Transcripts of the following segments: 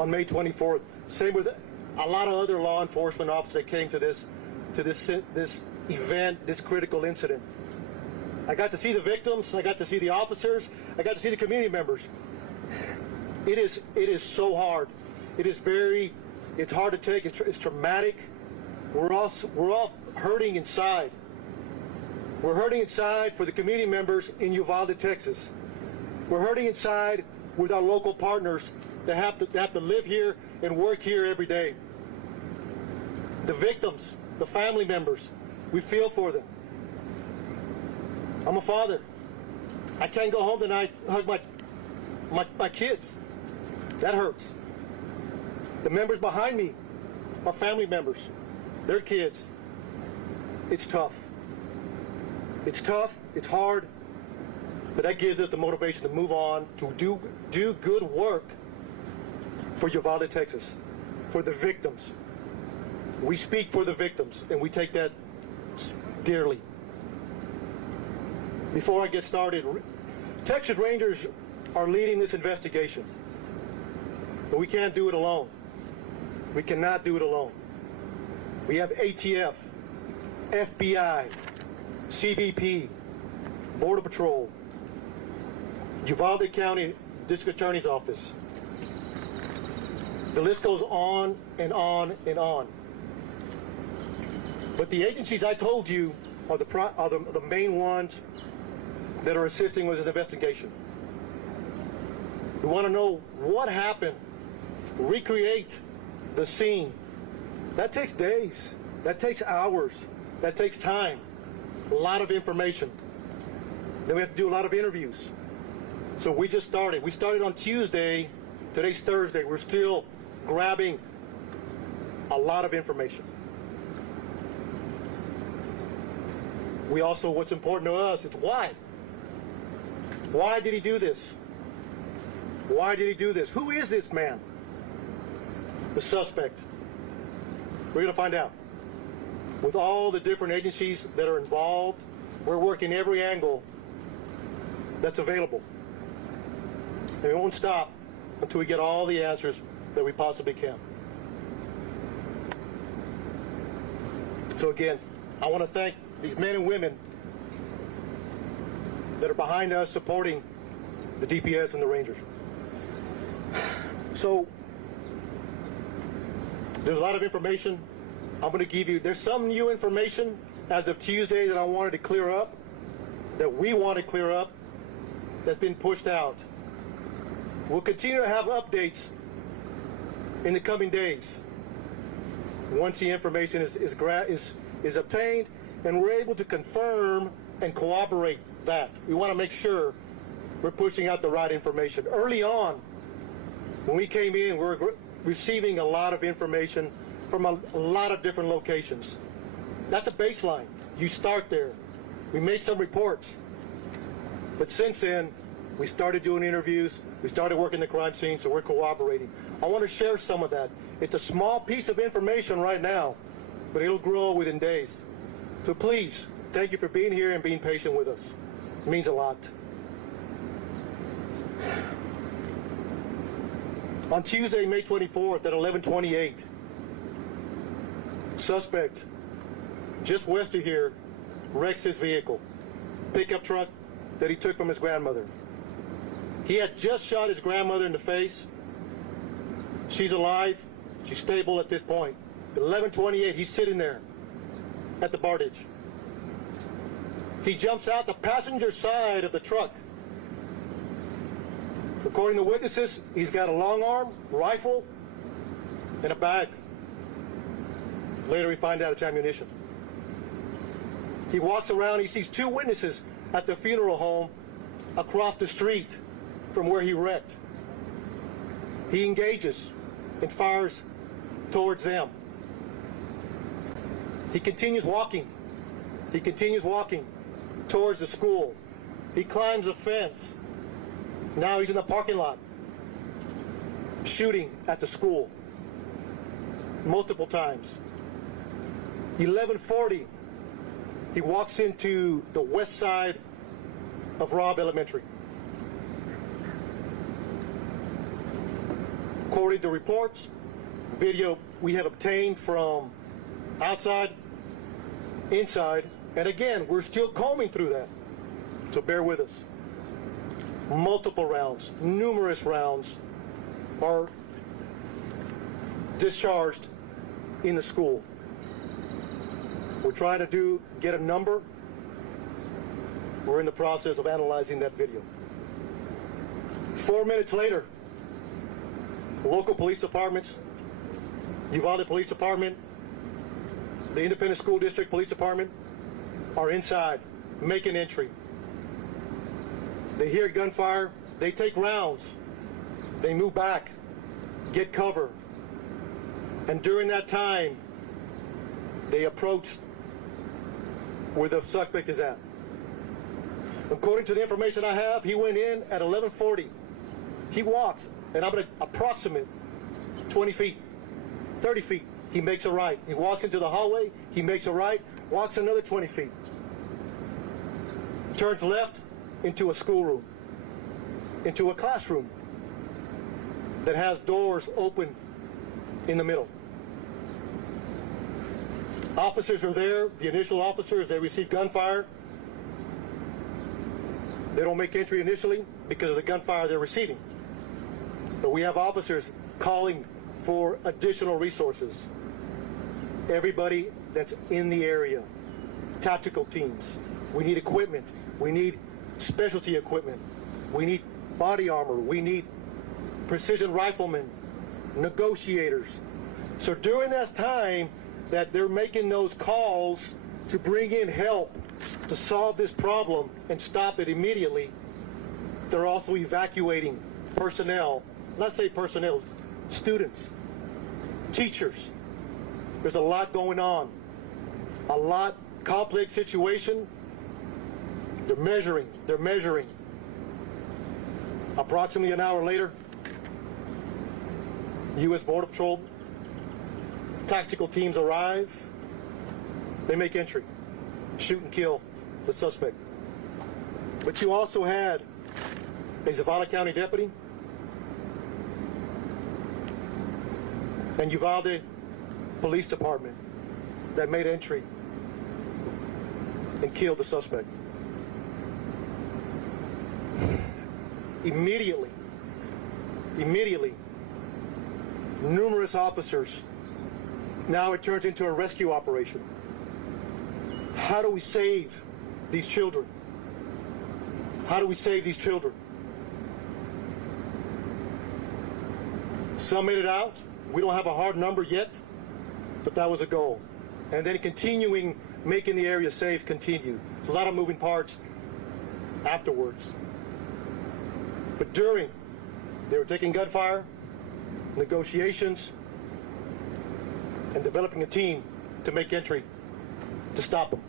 on May 24th. Same with a lot of other law enforcement officers that came to this event, this critical incident. I got to see the victims, I got to see the officers, I got to see the community members. It is so hard. It's hard to take, it's traumatic. We're all hurting inside. We're hurting inside for the community members in Uvalde, Texas. We're hurting inside with our local partners that have to live here and work here every day. The victims, the family members, we feel for them. I'm a father. I can't go home tonight and hug my kids. That hurts. The members behind me are family members. Their kids. It's tough. It's tough, it's hard, but that gives us the motivation to move on, to do good work for Uvalde, Texas, for the victims. We speak for the victims, and we take that dearly. Before I get started, Texas Rangers are leading this investigation, but we can't do it alone. We cannot do it alone. We have ATF, FBI, CBP, Border Patrol, Uvalde County District Attorney's Office. The list goes on and on and on. But the agencies I told you are the main ones that are assisting with this investigation. We want to know what happened, recreate the scene. That takes days, that takes hours, that takes time. A lot of information. Then we have to do a lot of interviews. So we just started. We started on Tuesday. Today's Thursday. We're still grabbing a lot of information. We also, what's important to us, it's why. Why did he do this? Why did he do this? Who is this man? The suspect. We're going to find out. With all the different agencies that are involved, we're working every angle that's available. And we won't stop until we get all the answers that we possibly can. So again, I want to thank these men and women that are behind us supporting the DPS and the Rangers. So there's a lot of information I'm going to give you. There's some new information as of Tuesday that I wanted to clear up, that we want to clear up, that's been pushed out. We'll continue to have updates in the coming days once the information is obtained and we're able to confirm and corroborate that. We want to make sure we're pushing out the right information. Early on, when we came in, we were receiving a lot of information from a lot of different locations. That's a baseline. You start there. We made some reports. But since then, we started doing interviews. We started working the crime scene, so we're cooperating. I want to share some of that. It's a small piece of information right now, but it'll grow within days. So please, thank you for being here and being patient with us. It means a lot. On Tuesday, May 24th at 11:28, suspect just west of here wrecks his vehicle, pickup truck that he took from his grandmother. He had just shot his grandmother in the face. She's alive. She's stable at this point. At 11:28, he's sitting there at the bardage. He jumps out the passenger side of the truck. According to witnesses, he's got a long arm, rifle, and a bag. Later we find out it's ammunition. He walks around, he sees two witnesses at the funeral home across the street from where he wrecked. He engages and fires towards them. He continues walking. He continues walking towards the school. He climbs a fence. Now he's in the parking lot, shooting at the school multiple times. 11:40, he walks into the west side of Robb Elementary. According According to reports, video we have obtained from outside, inside, and again, we're still combing through that. So bear with us. Multiple rounds, numerous rounds are discharged in the school. We're trying to get a number. We're in the process of analyzing that video. 4 minutes later, local police departments, Uvalde Police Department, the Independent School District Police Department are inside making entry. They hear gunfire, they take rounds, they move back, get cover, and during that time, they approach where the suspect is at. According to the information I have, he went in at 11:40. He walks, and I'm going to approximate 20 feet, 30 feet. He makes a right. He walks into the hallway, he makes a right, walks another 20 feet. Turns left into a schoolroom, into a classroom that has doors open in the middle. Officers are there, the initial officers, they receive gunfire. They don't make entry initially because of the gunfire they're receiving. But we have officers calling for additional resources. Everybody that's in the area, tactical teams. We need equipment. We need specialty equipment. We need body armor. We need precision riflemen, negotiators. So during that time that they're making those calls to bring in help to solve this problem and stop it immediately, they're also evacuating personnel. Not say personnel, students, teachers. There's a lot going on. A lot complex situation. They're measuring. Approximately an hour later, U.S. Border Patrol tactical teams arrive. They make entry, shoot and kill the suspect. But you also had a Zavala County deputy and Uvalde Police Department that made entry and killed the suspect. Immediately, numerous officers. Now it turns into a rescue operation. How do we save these children? How do we save these children? Some made it out. We don't have a hard number yet, but that was a goal. And then continuing, making the area safe, continue. It's a lot of moving parts afterwards. But during, they were taking gunfire, negotiations, and developing a team to make entry to stop them.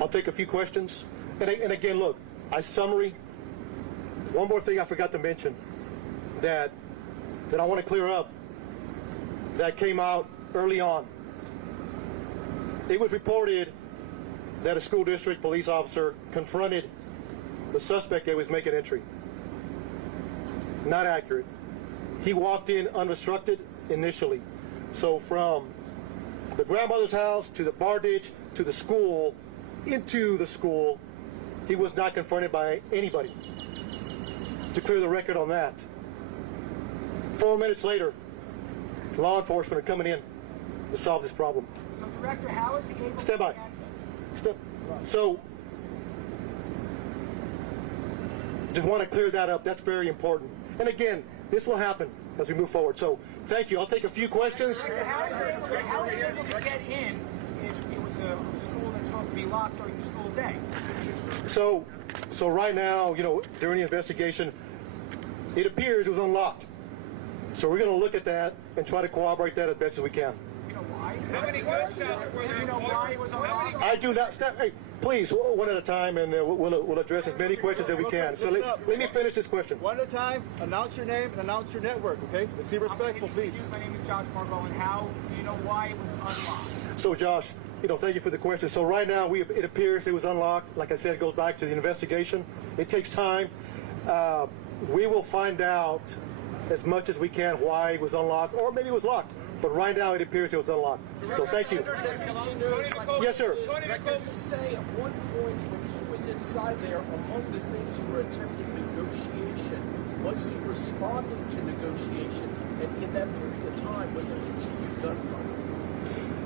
I'll take a few questions. And again, look, summary. One more thing I forgot to mention that I want to clear up that came out early on. It was reported that a school district police officer confronted the suspect that was making entry. Not accurate. He walked in unobstructed initially. So from the grandmother's house to the bar ditch to the school, into the school, he was not confronted by anybody. To clear the record on that. 4 minutes later, law enforcement are coming in to solve this problem. So, Director, how is he able Stand to by. So, just want to clear that up. That's very important. And again, this will happen as we move forward. So, thank you. I'll take a few questions. How is he able to get in if it was a school that's supposed to be locked during the school day? So right now, during the investigation, it appears it was unlocked. So we're going to look at that and try to corroborate that as best as we can. You know why? How many gunshots were there? You know why it was unlocked? I do not. Hey, please, one at a time, and we'll address as many questions as we can. So let me finish this question. One at a time. Announce your name and announce your network. Okay? Let's be respectful, please. My name is Josh Margot, and how do you know why it was unlocked? So Josh, thank you for the question. So right now, it appears it was unlocked. Like I said, it goes back to the investigation. It takes time. We will find out as much as we can why it was unlocked, or maybe it was locked. But right now, it appears it was unlocked. So thank you. Yes, sir. Can you say at one point when he was inside there, among the things you were attempting negotiation, was he responding to negotiation? And in that period of time, was there continued gunfire?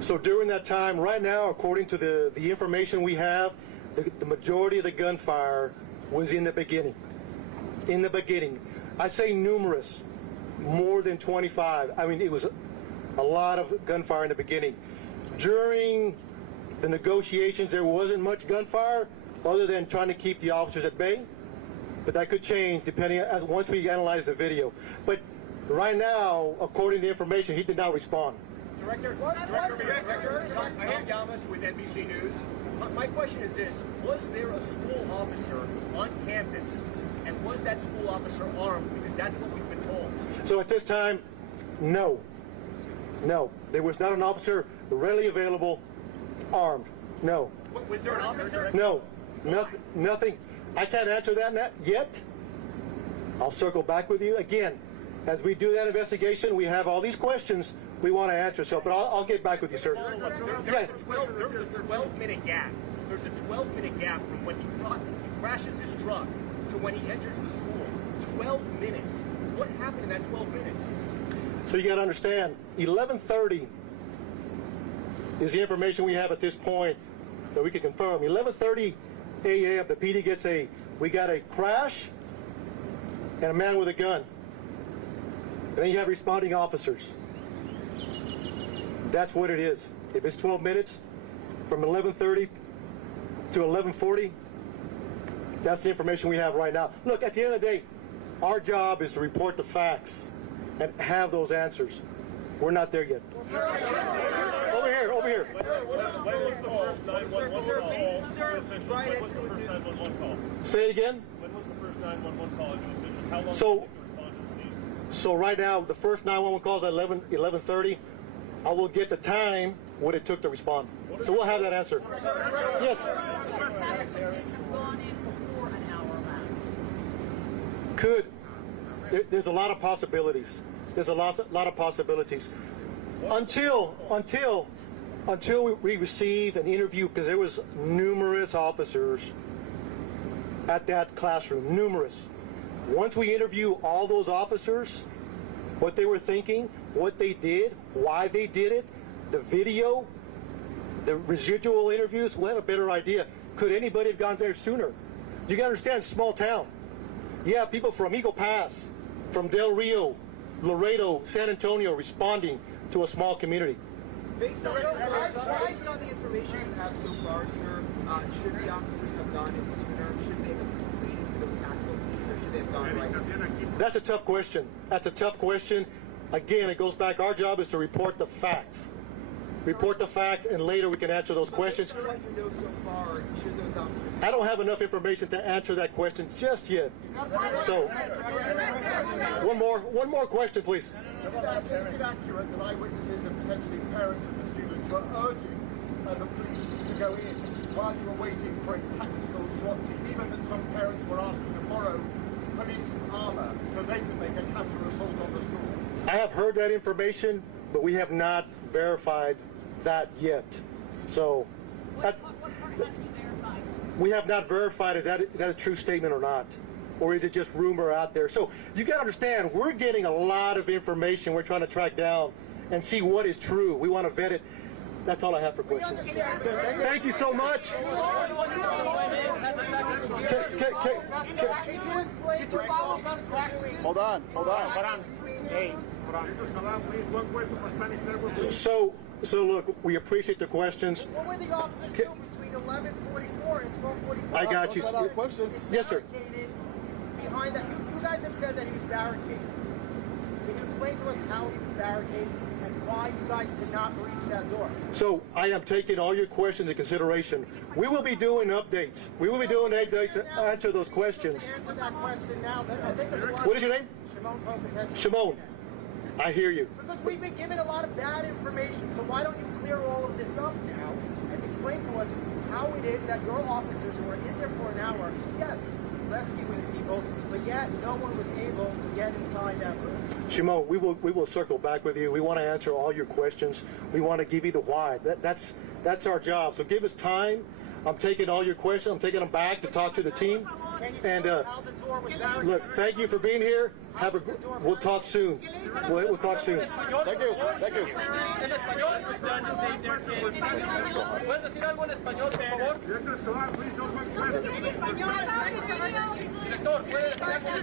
So during that time, right now, according to the information we have, the majority of the gunfire was in the beginning. In the beginning. I say numerous, more than 25. I mean, it was a lot of gunfire in the beginning. During the negotiations, there wasn't much gunfire other than trying to keep the officers at bay. But that could change depending as once we analyze the video. But right now, according to the information, he did not respond. Director, I am Yamas with NBC News. My question is this: was there a school officer on campus, and was that school officer armed? Because that's what we've been told. So at this time, no. No, there was not an officer readily available, armed. No. Was there an officer? No, nothing. I can't answer that yet. I'll circle back with you again. As we do that investigation, we have all these questions we want to answer. So, but I'll get back with you, sir. There was a 12-minute gap. There's a 12-minute gap from when he crashes his truck to when he enters the school. 12 minutes. What happened in that 12 minutes? So you got to understand, 11:30 is the information we have at this point that we can confirm. 11:30 a.m. the PD we got a crash and a man with a gun. And then you have responding officers. That's what it is. If it's 12 minutes, from 11:30 to 11:40, that's the information we have right now. Look, at the end of the day, our job is to report the facts and have those answers. We're not there yet. Over here. When was the first 911 call? Say it again. When was the first 911 call? How long So- did the response receive? So right now, the first 911 call is at 11:30. I will get the time what it took to respond. So we'll have that answer. Yes. Could. There's a lot of possibilities. There's a lot of possibilities. Until we receive an interview, because there was numerous officers at that classroom, numerous. Once we interview all those officers, what they were thinking, what they did, why they did it, the video, the residual interviews, we'll have a better idea. Could anybody have gone there sooner? You gotta understand, small town. You have people from Eagle Pass, from Del Rio, Laredo, San Antonio responding to a small community. Based on the information you have so far, sir, should the officers have gone in sooner? Should they have waited for those tactical things, or should they have gone right? That's a tough question. That's a tough question. Again, it goes back, our job is to report the facts. Report the facts, and later we can answer those questions. Based on what you know so far, should those officers... I don't have enough information to answer that question just yet. So, one more question, please. Is it accurate that eyewitnesses and potentially parents of the students were urging the police to go in while you were waiting for a tactical SWAT team, even that some parents were asking to borrow police armor so they could make a counter assault on the school? I have heard that information, but we have not verified that yet. So, we have not verified is that a true statement or not, or is it just rumor out there? So you got to understand, we're getting a lot of information. We're trying to track down and see what is true. We want to vet it. That's all I have for questions. Thank you so much. Hold on. Hey, just allow please one question for Spanish network. So look, we appreciate the questions. What were the officers doing between 11:44 and 12:45? I got you. Questions? Yes, sir. Behind that, you guys have said that he was barricaded. Can you explain to us how he was barricaded and why you guys did not reach that door? So I am taking all your questions into consideration. We will be doing updates. We will be doing updates to answer those questions. Answer that question now, sir. I think there's a lot What is your name? Shimon. Shimon. I hear you. Because we've been given a lot of bad information, so why don't you clear all of this up now it is that your officers who were in there for an hour, yes, rescuing people, but yet no one was able to get inside that room. Shimon, we will circle back with you. We want to answer all your questions. We want to give you the why. That's our job. So give us time. I'm taking all your questions. I'm taking them back to talk to the team. And look, thank you for being here. We'll talk soon. We'll talk soon. Thank you. Thank you. En español, ¿puedes decir algo en español, por favor? Director, ¿puede decir algo?